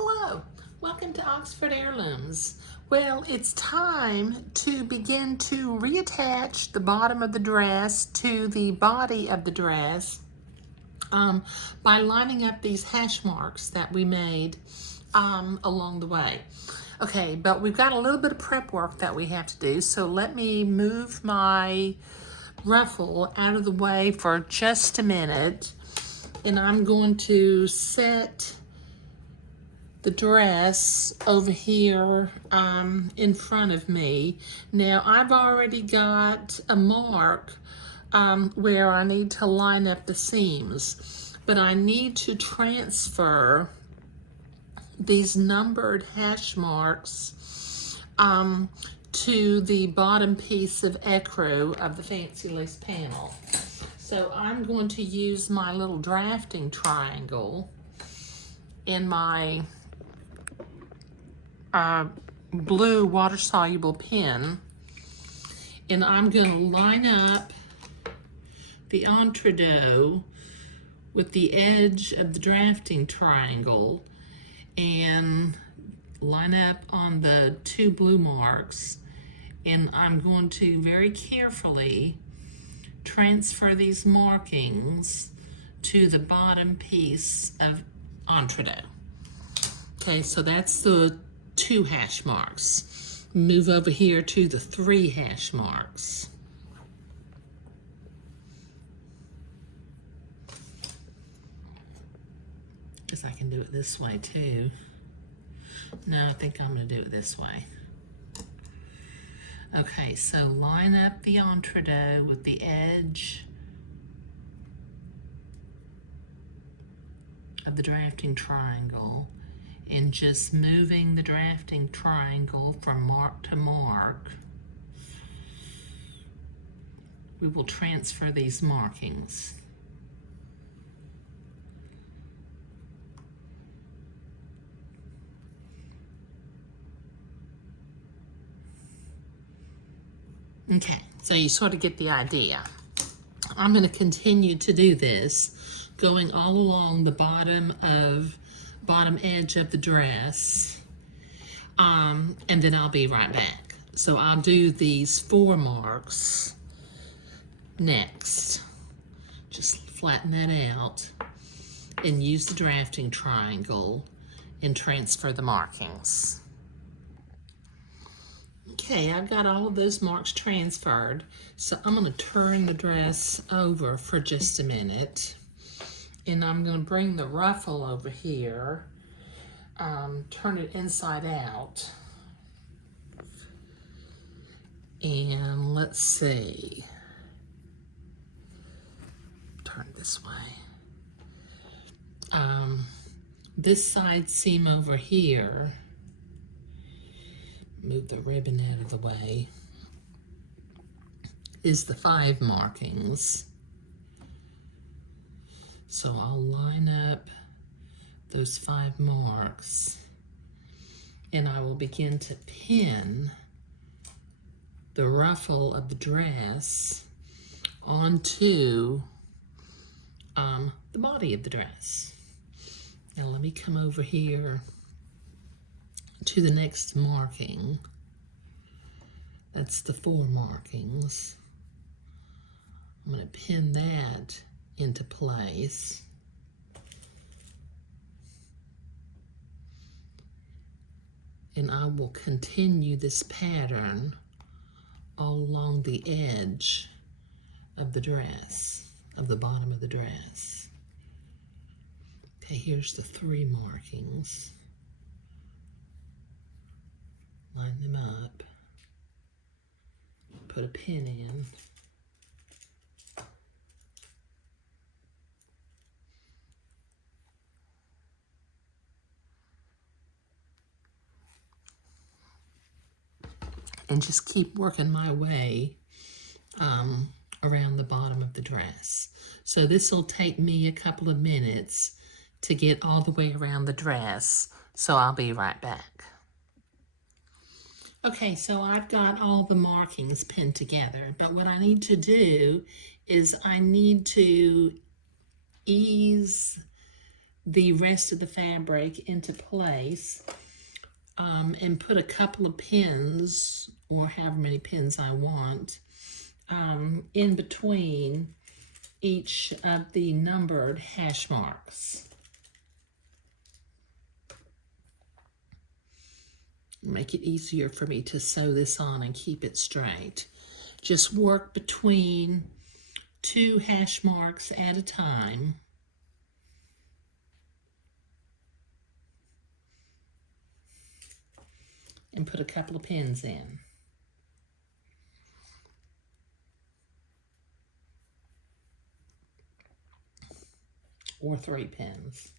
Hello, welcome to Oxford Heirlooms. Well, it's time to begin to reattach the bottom of the dress to the body of the dress by lining up these hash marks that we made along the way. Okay, but we've got a little bit of prep work that we have to do, so let me move my ruffle out of the way for just a minute, and I'm going to set the dress over here in front of me. Now I've already got a mark where I need to line up the seams, but I need to transfer these numbered hash marks to the bottom piece of ecru of the fancy lace panel. So I'm going to use my little drafting triangle in my blue water-soluble pen, and I'm going to line up the entredot with the edge of the drafting triangle and line up on the two blue marks, and I'm going to very carefully transfer these markings to the bottom piece of entredot. Okay, so that's the 2 hash marks. Move over here to the 3 hash marks. Guess I can do it this way too. No, I think I'm going to do it this way. Okay, so line up the entredot with the edge of the drafting triangle, and just moving the drafting triangle from mark to mark, we will transfer these markings. Okay, so you sort of get the idea. I'm going to continue to do this, going all along the bottom edge of the dress, and then I'll be right back. So I'll do these 4 marks next. Just flatten that out and use the drafting triangle and transfer the markings. Okay, I've got all of those marks transferred, so I'm going to turn the dress over for just a minute, and I'm going to bring the ruffle over here, turn it inside out, and let's see, turn this way. This side seam over here, move the ribbon out of the way, is the 5 markings. So I'll line up those 5 marks, and I will begin to pin the ruffle of the dress onto the body of the dress. Now let me come over here to the next marking. That's the 4 markings. I'm going to pin that into place. And I will continue this pattern all along the edge of the dress, of the bottom of the dress. Okay, here's the 3 markings. Line them up, put a pin in, and just keep working my way around the bottom of the dress. So this will take me a couple of minutes to get all the way around the dress, so I'll be right back. Okay, so I've got all the markings pinned together, but what I need to do is I need to ease the rest of the fabric into place, and put a couple of pins, or however many pins I want, in between each of the numbered hash marks. Make it easier for me to sew this on and keep it straight. Just work between 2 hash marks at a time. And put a couple of pins in. Or 3 pins.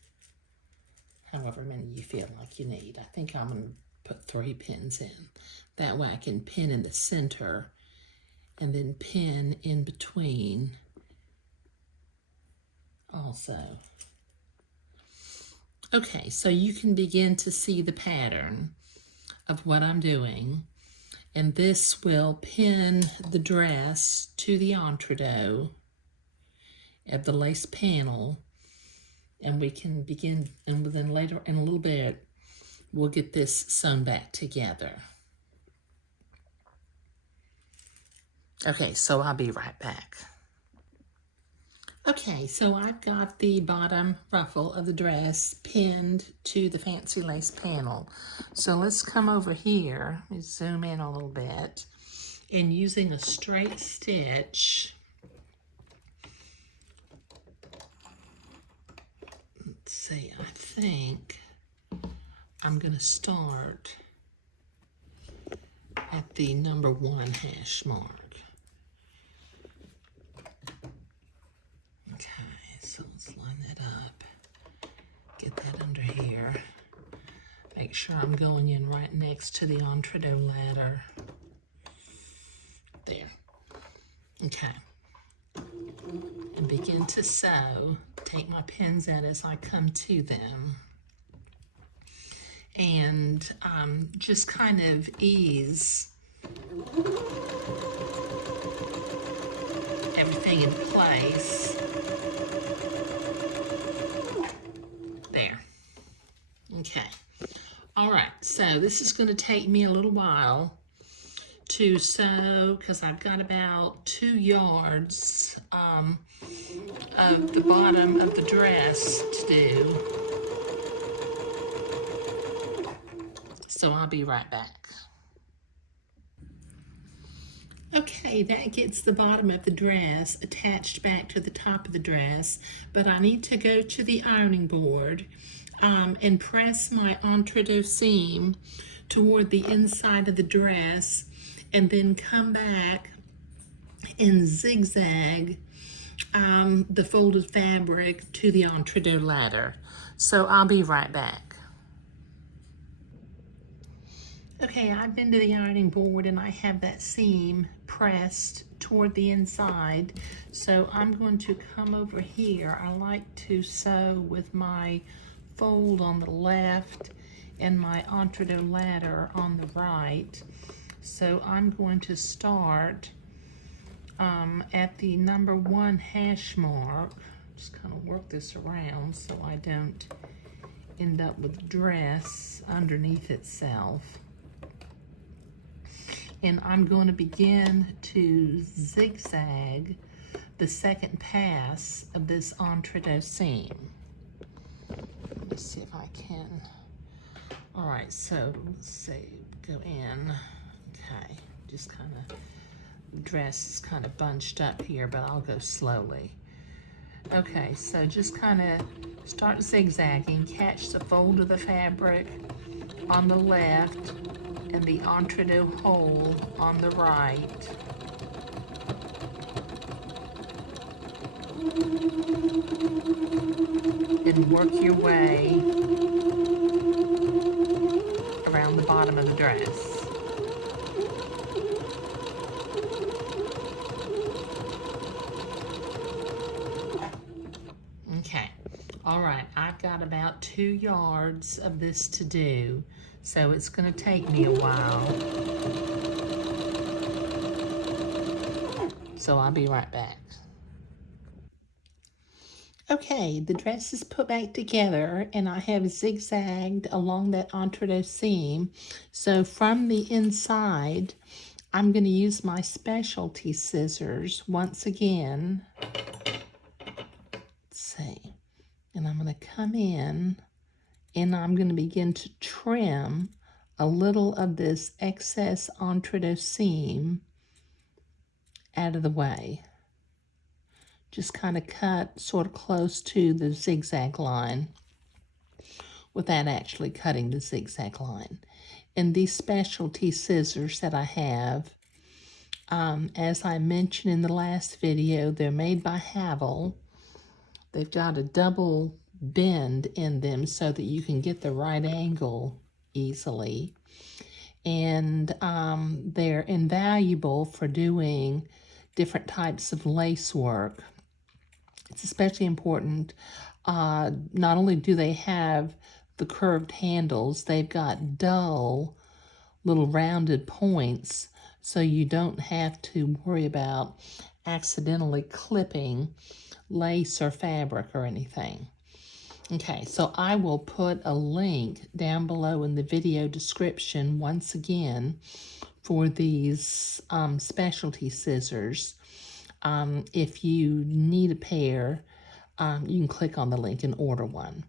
However many you feel like you need. I think I'm going to put 3 pins in. That way I can pin in the center and then pin in between also. Okay, so you can begin to see the pattern of what I'm doing, and this will pin the dress to the entredeaux of the lace panel, and we can begin, and then later in a little bit we'll get this sewn back together. Okay, so I'll be right back. Okay, so I've got the bottom ruffle of the dress pinned to the fancy lace panel. So let's come over here, let me zoom in a little bit, and using a straight stitch, let's see, I think I'm going to start at the number 1 hash mark. Okay, so let's line that up, get that under here, make sure I'm going in right next to the entredeaux ladder, there, okay, and begin to sew, take my pins out as I come to them, and just kind of ease everything in place. There. Okay. All right. So this is going to take me a little while to sew because I've got about 2 yards of the bottom of the dress to do. So I'll be right back. Okay, that gets the bottom of the dress attached back to the top of the dress, but I need to go to the ironing board and press my entredeaux seam toward the inside of the dress, and then come back and zigzag the folded fabric to the entredeaux ladder. So I'll be right back. Okay, I've been to the ironing board and I have that seam pressed toward the inside. So I'm going to come over here. I like to sew with my fold on the left and my entredeaux ladder on the right. So I'm going to start at the number 1 hash mark. Just kind of work this around so I don't end up with dress underneath itself. And I'm going to begin to zigzag the second pass of this entredeaux seam. Let me see if I can. All right, so let's see, go in. Okay, just kind of, the dress is kind of bunched up here, but I'll go slowly. Okay, so just kind of start zigzagging, catch the fold of the fabric on the left and the entredeaux hole on the right. And work your way around the bottom of the dress. Okay, all right, I've got about 2 yards of this to do, so it's going to take me a while. So I'll be right back. Okay. Okay, the dress is put back together and I have zigzagged along that entredeux seam. So from the inside, I'm going to use my specialty scissors once again. Let's see. And I'm going to come in and I'm going to begin to trim a little of this excess entredeux seam out of the way. Just kind of cut sort of close to the zigzag line without actually cutting the zigzag line. And these specialty scissors that I have, as I mentioned in the last video, they're made by Havel. They've got a double bend in them so that you can get the right angle easily. And they're invaluable for doing different types of lace work. It's especially important. Not only do they have the curved handles, they've got dull little rounded points, so you don't have to worry about accidentally clipping lace or fabric or anything. Okay, so I will put a link down below in the video description once again for these specialty scissors. If you need a pair, you can click on the link and order one.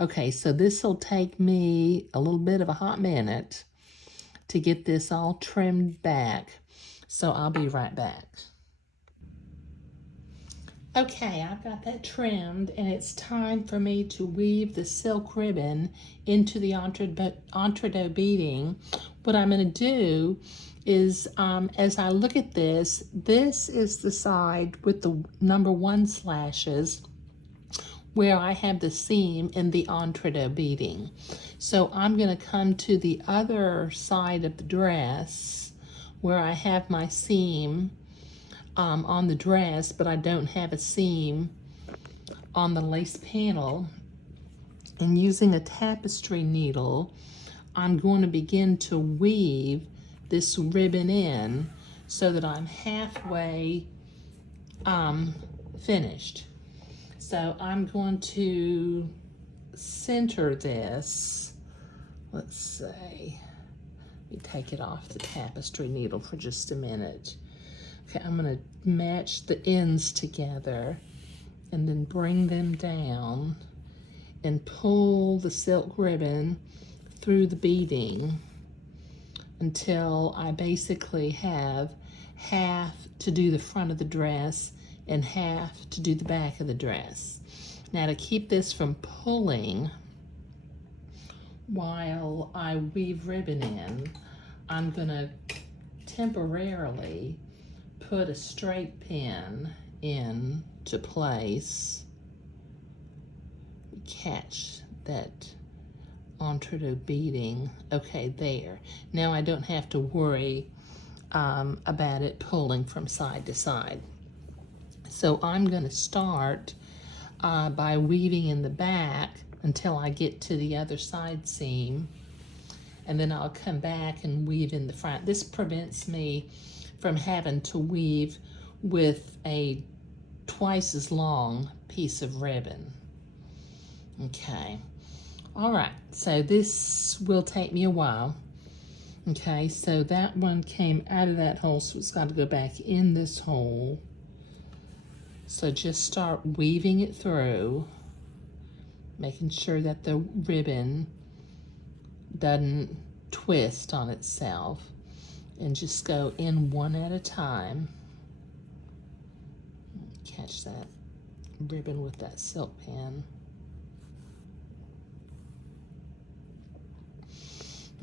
Okay, so this will take me a little bit of a hot minute to get this all trimmed back, so I'll be right back. Okay, I've got that trimmed, and it's time for me to weave the silk ribbon into the entredeux beading. What I'm going to do is, as I look at this, this is the side with the number 1 slashes where I have the seam in the entredeux beading. So I'm going to come to the other side of the dress where I have my seam on the dress, but I don't have a seam on the lace panel. And using a tapestry needle, I'm going to begin to weave this ribbon in so that I'm halfway finished. So I'm going to center this. Let's see. Let me take it off the tapestry needle for just a minute. Okay, I'm going to match the ends together and then bring them down and pull the silk ribbon through the beading until I basically have half to do the front of the dress and half to do the back of the dress. Now, to keep this from pulling while I weave ribbon in, I'm going to temporarily put a straight pin in to place. Catch that entredeux beading. Okay, there. Now I don't have to worry about it pulling from side to side. So I'm going to start by weaving in the back until I get to the other side seam, and then I'll come back and weave in the front. This prevents me from having to weave with a twice as long piece of ribbon. Okay, all right, so this will take me a while. Okay, so that one came out of that hole, so it's got to go back in this hole. So just start weaving it through, making sure that the ribbon doesn't twist on itself, and just go in one at a time. Catch that ribbon with that silk pin.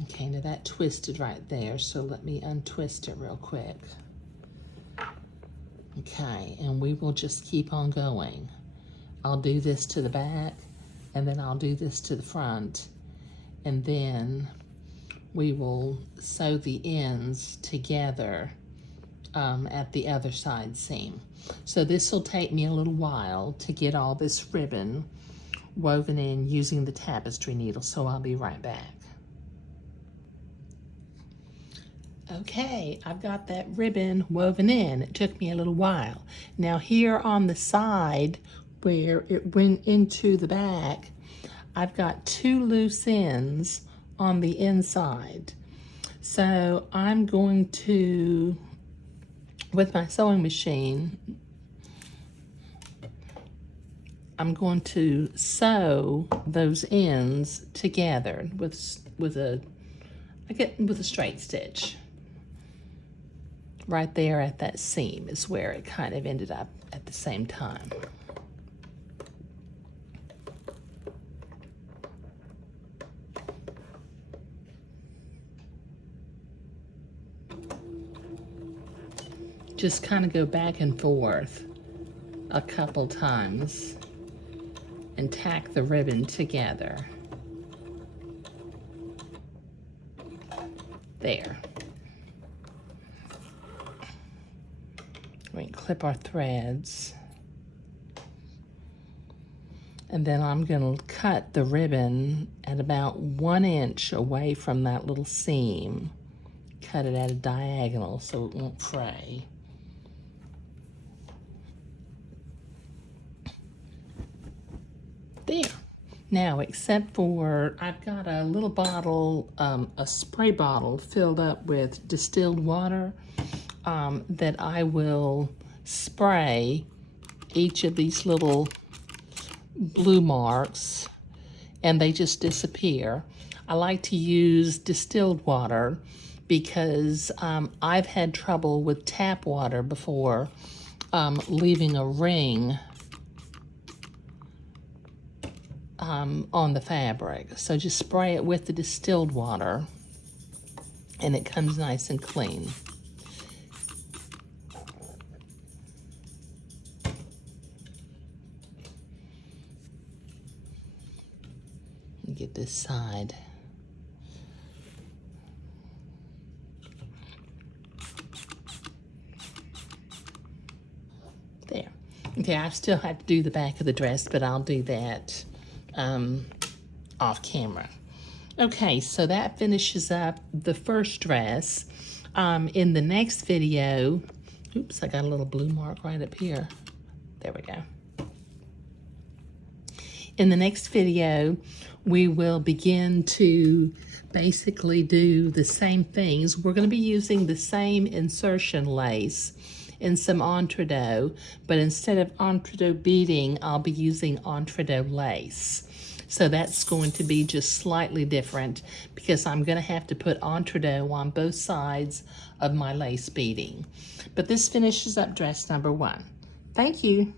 Okay, now that twisted right there, so let me untwist it real quick. Okay, and we will just keep on going. I'll do this to the back, and then I'll do this to the front, and then we will sew the ends together at the other side seam. So this will take me a little while to get all this ribbon woven in using the tapestry needle, so I'll be right back. Okay, I've got that ribbon woven in. It took me a little while. Now here on the side where it went into the back, I've got 2 loose ends on the inside. So I'm going to, with my sewing machine, I'm going to sew those ends together with a straight stitch. Right there at that seam is where it kind of ended up at the same time. Just kind of go back and forth a couple times and tack the ribbon together. There. We can clip our threads. And then I'm going to cut the ribbon at about 1 inch away from that little seam. Cut it at a diagonal so it won't fray. There. Now, except for, I've got a little bottle, a spray bottle filled up with distilled water that I will spray each of these little blue marks, and they just disappear. I like to use distilled water because I've had trouble with tap water before, leaving a ring on the fabric. So just spray it with the distilled water and it comes nice and clean. Get this side. There. Okay, I still have to do the back of the dress, but I'll do that off camera. Okay, so that finishes up the first dress. In the next video, oops, I got a little blue mark right up here. There we go. In the next video, we will begin to basically do the same things. We're going to be using the same insertion lace and some entredeaux, but instead of entredeaux beading, I'll be using entredeaux lace. So that's going to be just slightly different because I'm going to have to put entredeaux on both sides of my lace beading. But this finishes up dress number 1. Thank you.